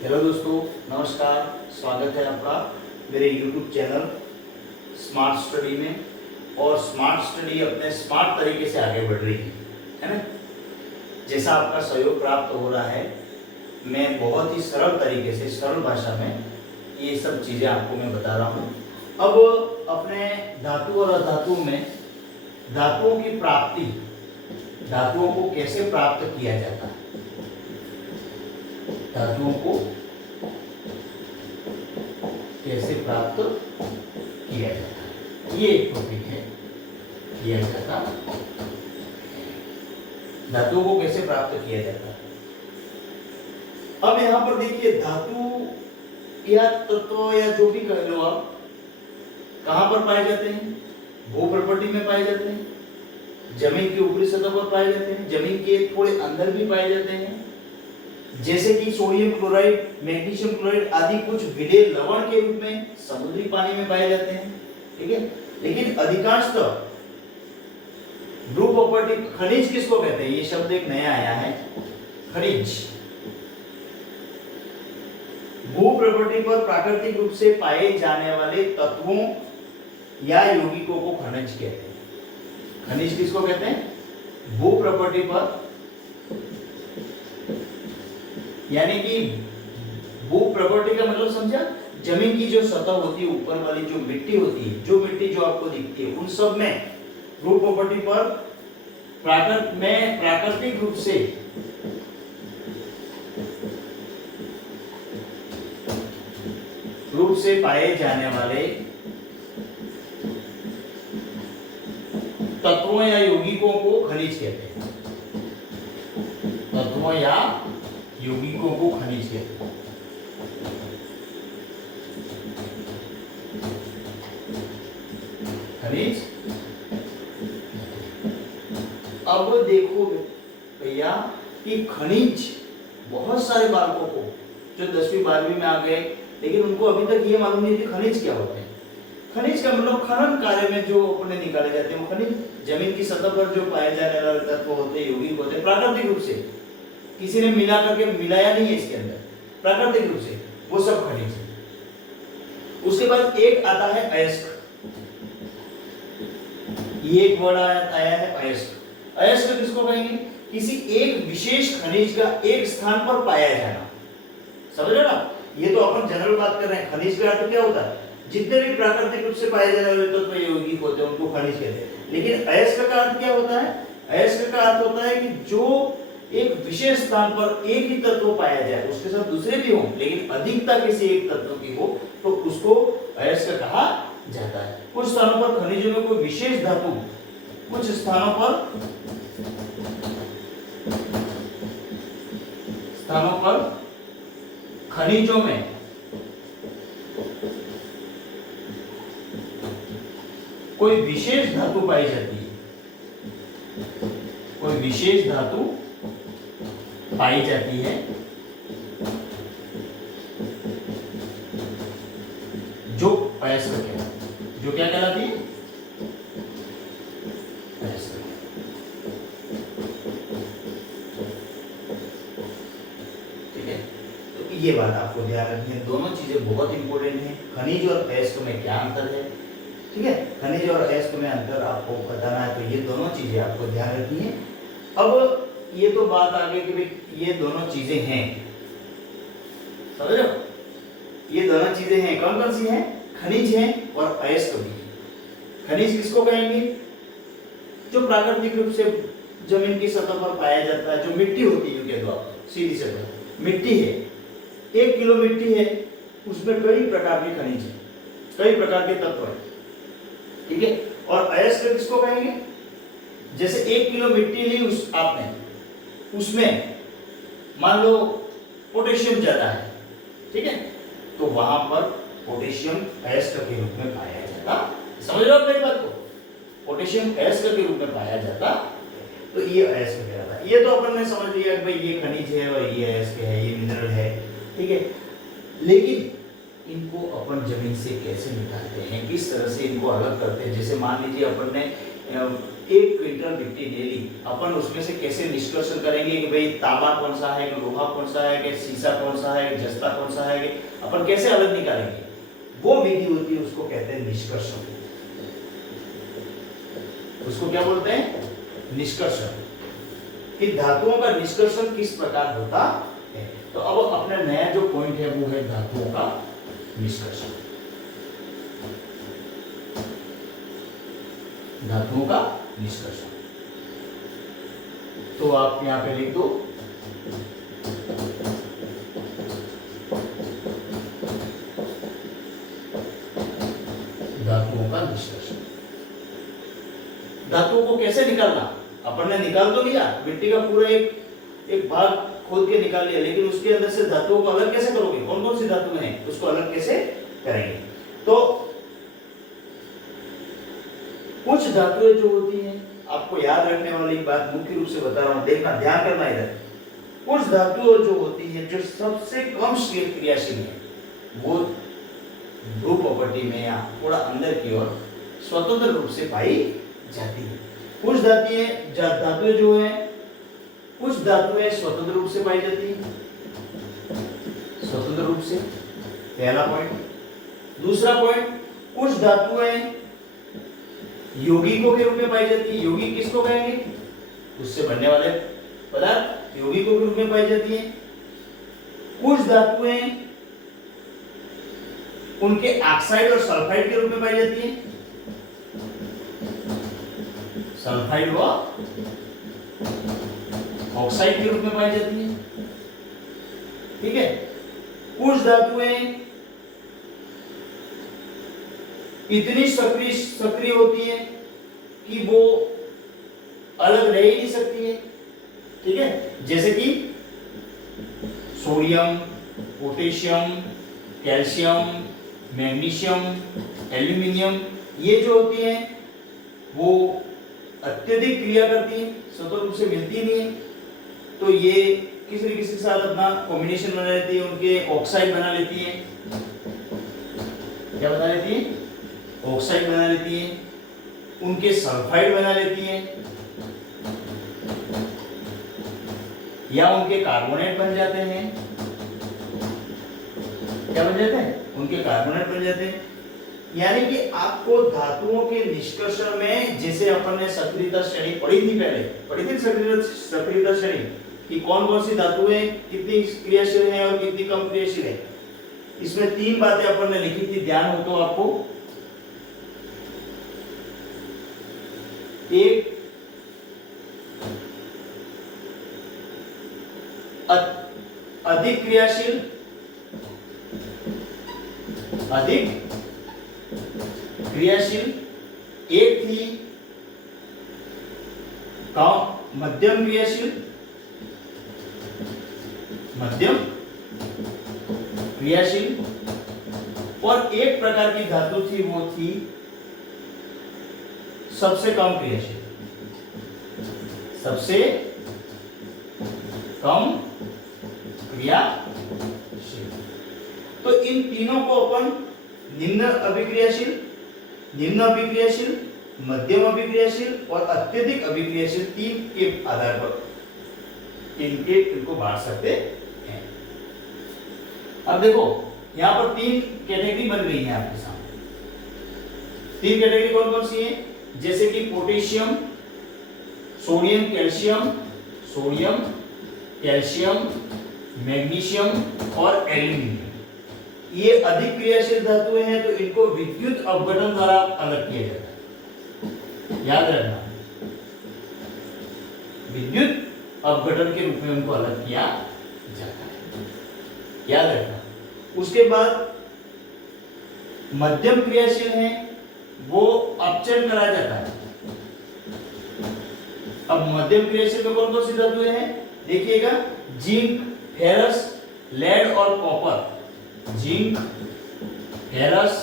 Hello दोस्तों, नमस्कार। स्वागत है आपका मेरे YouTube चैनल स्मार्ट स्टडी में। और स्मार्ट स्टडी अपने स्मार्ट तरीके से आगे बढ़ रही है ना। जैसा आपका सहयोग प्राप्त हो रहा है, मैं बहुत ही सरल तरीके से, सरल भाषा में ये सब चीज़ें आपको मैं बता रहा हूँ। अब अपने धातु और अधातु में धातुओं की प्राप्ति, धातुओं को कैसे प्राप्त किया जाता है, धातुओं को कैसे प्राप्त किया जाता है, ये एक टॉपिक है। किया जाता धातुओं को कैसे प्राप्त किया जाता है। अब यहां पर देखिए, धातु या तत्व या जो भी कह लो आप, कहां पर पाए जाते हैं? भू प्रॉपर्टी में पाए जाते हैं, जमीन की ऊपरी सतह पर पाए जाते हैं, जमीन के थोड़े अंदर भी पाए जाते हैं, जैसे कि सोडियम क्लोराइड, मैग्नीशियम क्लोराइड आदि कुछ विलेय लवण के रूप में समुद्री पानी में पाए जाते हैं। ठीक है, लेकिन अधिकांशतः भू प्रॉपर्टी, खनिज किसको कहते हैं? ये शब्द एक नया आया है, खनिज। भू प्रॉपर्टी पर प्राकृतिक रूप से पाए जाने वाले तत्वों या यौगिकों को खनिज कहते हैं। खनिज किसको कहते हैं? भू प्रॉपर्टी पर, यानी कि भू प्रॉपर्टी का मतलब समझा, जमीन की जो सतह होती है, ऊपर वाली जो मिट्टी होती है, जो मिट्टी जो आपको दिखती है, उन सब में भू प्रॉपर्टी पर प्राकृतिक रूप से पाए जाने वाले तत्वों या यौगिकों को खनिज कहते हैं। तत्वों या यौगिकों को खनिज कहते हैं। खनिज। अब देखो भैया कि खनिज बहुत सारे बालकों को जो 10वीं 12वीं में आ गए, लेकिन उनको अभी तक ये मालूम नहीं कि खनिज क्या होते हैं। खनिज का मतलब खनन कार्य में जो अपने निकाले जाते हैं वो खनिज। जमीन की सतह पर जो पाए जाने वाले तत्व होते हैं, यौगिक होते हैं, प्राकृतिक रूप से, किसी ने मिला करके मिलाया नहीं है इसके अंदर, प्राकृतिक रूप से, वो सब खनिज है। उसके बाद एक आता है अयस्क। ये एक वर्ड आया है अयस्क। अयस्क किसको कहेंगे? किसी एक विशेष खनिज का एक स्थान पर पाया जाना। समझ रहे ना? ये तो अपन जनरल बात कर रहे हैं। खनिज का अर्थ क्या होता है? जितने भी प्राकृतिक रूप से पाए जाने वाले तत्व यौगिक होते हैं उनको खनिज कहते हैं। लेकिन अयस्क का अर्थ क्या होता है? अयस्क का अर्थ होता है कि जो एक विशेष स्थान पर एक ही तत्व पाया जाए, उसके साथ दूसरे भी हों, लेकिन अधिकता किसी एक तत्व की हो, तो उसको अयस्क कहा जाता है। कुछ स्थानों पर खनिजों में कोई विशेष धातु, कुछ स्थानों पर खनिजों में कोई विशेष धातु पाई जाती है, कोई विशेष धातु पाई जाती है जो अयस्क कहलाती है। जो क्या कहलाती है? अयस्क। ठीक है, तो ये बात आपको ध्यान रखनी है। दोनों चीजें बहुत इंपॉर्टेंट है। खनिज और अयस्क में क्या अंतर है? ठीक है, खनिज और अयस्क में अंतर आपको बताना है, तो ये दोनों चीजें आपको ध्यान रखनी है। अब ये तो बात आ गई कि भाई ये दोनों चीजें हैं, समझ रहे हो? ये दोनों चीजें हैं, कौन कौन सी हैं? खनिज हैं और अयस्क भी है। खनिज किसको कहेंगे? जो प्राकृतिक रूप से जमीन की सतह पर पाया जाता है, जो मिट्टी होती है, कह दो आप सीधी सतह मिट्टी है, 1 किलो मिट्टी है, उसमें कई प्रकार के खनिज है, कई प्रकार के तत्व है। ठीक है, और अयस्क किसको कहेंगे? जैसे 1 किलो मिट्टी ली आपने, उसमें मान लो पोटेशियम ज्यादा है, ठीक है, तो वहां पर पोटेशियम अयस्क के रूप में पाया जाता। समझ रहे हो मेरी बात को? पोटेशियम अयस्क के रूप में पाया जाता, तो ये अयस्क कहलाता। ये तो अपन ने समझ लिया कि भाई ये खनिज है और ये अयस्क है, ये मिनरल है। ठीक है, लेकिन इनको अपन जमीन से कैसे निकालते हैं, किस तरह से इनको अलग करते हैं? जैसे मान लीजिए अपन ने 1 मीटर मिट्टी ले ली, अपन उसमें से कैसे निष्कर्षण करेंगे कि भाई तांबा कौन सा है, कि लोहा कौन सा है, कि शीशा कौन सा है, कि जस्ता कौन सा है, कि अपन कैसे अलग निकालेंगे, वो विधि होती है, उसको कहते हैं निष्कर्षण। उसको क्या बोलते हैं? निष्कर्षण। कि धातुओं का निष्कर्षण किस प्रकार होता है। तो अब अपना नया जो पॉइंट है वो है धातुओं का निष्कर्षण। धातुओं का निष्कर्षण, तो आप यहां पे लिख दो धातुओं का निष्कर्षण। धातुओं को कैसे निकालना? अपन ने निकाल तो लिया, मिट्टी का पूरा एक भाग खोद के निकाल लिया, लेकिन उसके अंदर से धातुओं को अलग कैसे करोगे? कौन कौन सी धातुएं हैं उसको अलग कैसे करेंगे? तो कुछ धातुएं जो होती हैं, आपको याद रखने वाली बात मुख्य रूप से बता रहा हूं, देखना, ध्यान करना इधर। कुछ धातुएं जो होती है जो सबसे कम क्रियाशील है, वो ध्रुव प्रॉपर्टी में या थोड़ा अंदर की ओर स्वतंत्र रूप से पाई जाती है। कुछ धातुएं जो है, कुछ धातुएं स्वतंत्र रूप से पाई जाती है, स्वतंत्र रूप से, पहला पॉइंट। दूसरा पॉइंट, कुछ धातुएं यौगिकों के रूप में पाई जाती है। यौगिक किसको कहेंगे? उससे बनने वाले पदार्थ यौगिकों के रूप में पाई जाती है। कुछ धातुएं उनके ऑक्साइड और सल्फाइड के रूप में पाई जाती है, सल्फाइड व ऑक्साइड के रूप में पाई जाती है। ठीक है। कुछ धातुएं इतनी सक्रिय होती है कि वो अलग रह ही नहीं सकती है। ठीक है, जैसे कि sodium, potassium, calcium, magnesium, aluminium, ये जो होती हैं वो अत्यधिक क्रिया करती है, स्वतंत्र रूप से मिलती नहीं है। तो ये किसी न किसी के साथ अपना कॉम्बिनेशन बना लेती है, उनके ऑक्साइड बना लेती है। क्या बना लेती है? ऑक्साइड बना लेती है, उनके सल्फाइड बना लेती है, या उनके कार्बोनेट बन जाते हैं। क्या बन जाते हैं? उनके कार्बोनेट बन जाते हैं। यानी कि आपको धातुओं के निष्कर्षण में, जैसे अपन ने सक्रियता श्रेणी पढ़ी थी, पहले पढ़ी थी सक्रियता श्रेणी कि कौन कौन सी धातुएं कितनी क्रियाशील हैं और कितनी कम क्रियाशील है। इसमें तीन बातें अपन ने लिखी थी, ध्यान हो तो आपको। एक, अधिक क्रियाशील, एक थी मध्यम क्रियाशील, और एक प्रकार की धातु थी, वो थी सबसे कम क्रियाशील, सबसे कम क्रियाशील। तो इन तीनों को अपन निम्न अभिक्रियाशील, मध्यम अभिक्रियाशील और अत्यधिक अभिक्रियाशील, तीन के आधार पर इनको बांट सकते हैं। अब देखो यहां पर तीन कैटेगरी बन गई है आपके सामने। तीन कैटेगरी कौन कौन सी है? जैसे कि पोटेशियम, सोडियम, कैल्शियम, मैग्नीशियम और एल्यूमिनियम। ये अधिक क्रियाशील धातुएं हैं, तो इनको विद्युत अपघटन द्वारा अलग किया जाता है। याद रखना, विद्युत अपघटन के रूप में उनको अलग किया जाता है, याद रखना। उसके बाद मध्यम क्रियाशील है, वो अपचयन कराया जाता है। अब मध्यम क्रियाशील में कौन कौन सी धातुएं हैं? देखिएगा, जिंक, फेरस, लेड और कॉपर। जिंक, फेरस,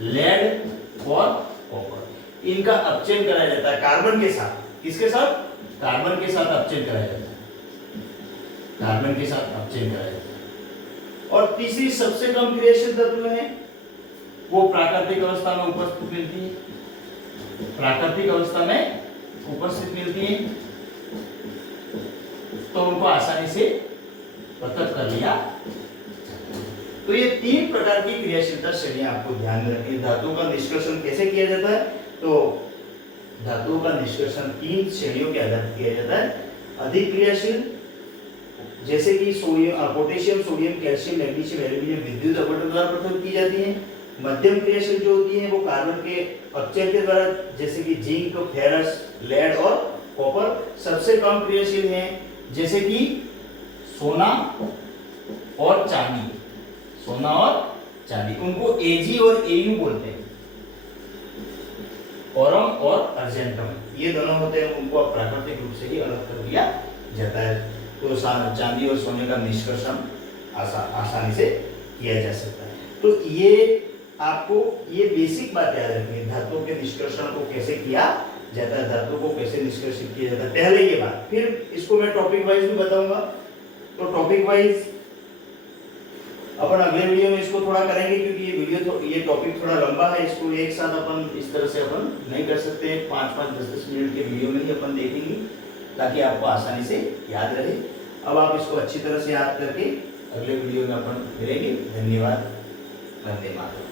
लेड और कॉपर, इनका अपचयन कराया जाता है कार्बन के साथ। किसके साथ? कार्बन के साथ अपचयन कराया जाता है, कार्बन के साथ अपचयन कराया जाता है। और तीसरी सबसे कम क्रियाशील धातु है, वो प्राकृतिक अवस्था में उपस्थित मिलती है। प्राकृतिक अवस्था में उपस्थित मिलती हैं तो उनको आसानी से पृथक कर लिया। तो ये 3 प्रकार की क्रियाशीलता श्रेणियां आपको ध्यान में रखनी है। धातुओं का निष्कर्षण कैसे किया जाता है? तो धातुओं का निष्कर्षण 3 श्रेणियों के आधार पर किया जाता है। अधिक क्रियाशील जैसे कि sodium, potassium, sodium, calcium, magnesium, aluminium विद्युत अपवर्तन द्वारा पृथक की जाती है। मध्यम क्रियाशील जो होती है वो कार्बन के अपचय के द्वारा, जैसे कि जिंक, फेरस, लेड और कॉपर। सबसे कम क्रियाशील हैं जैसे कि सोना और चांदी, सोना और चांदी, उनको एजी और एयू बोलते हैं। ओरम और अर्जेंटम ये दोनों होते हैं, उनको प्राकृतिक रूप से ही अलग कर दिया जाता है। तो चांदी और सोने का निष्कर्षण आसानी से किया जा सकता है। तो ये आपको ये बेसिक बात याद रखनी है, धातुओं के निष्कर्षण को कैसे किया जाता है, धातु को कैसे निष्कर्षित किया जाता है, पहले ये बात। फिर इसको मैं टॉपिक वाइज भी बताऊंगा। तो टॉपिक वाइज अपन अगले वीडियो में इसको थोड़ा करेंगे, क्योंकि ये टॉपिक थोड़ा लंबा है, इसको एक साथ अपन इस तरह से अपन नहीं कर सकते। 5-5, 10-10 मिनट के वीडियो में ही अपन देखेंगे ताकि आपको आसानी से याद रहे। अब आप इसको अच्छी तरह से याद करके अगले वीडियो में अपन मिलेंगे। धन्यवाद। वंदे मातरम।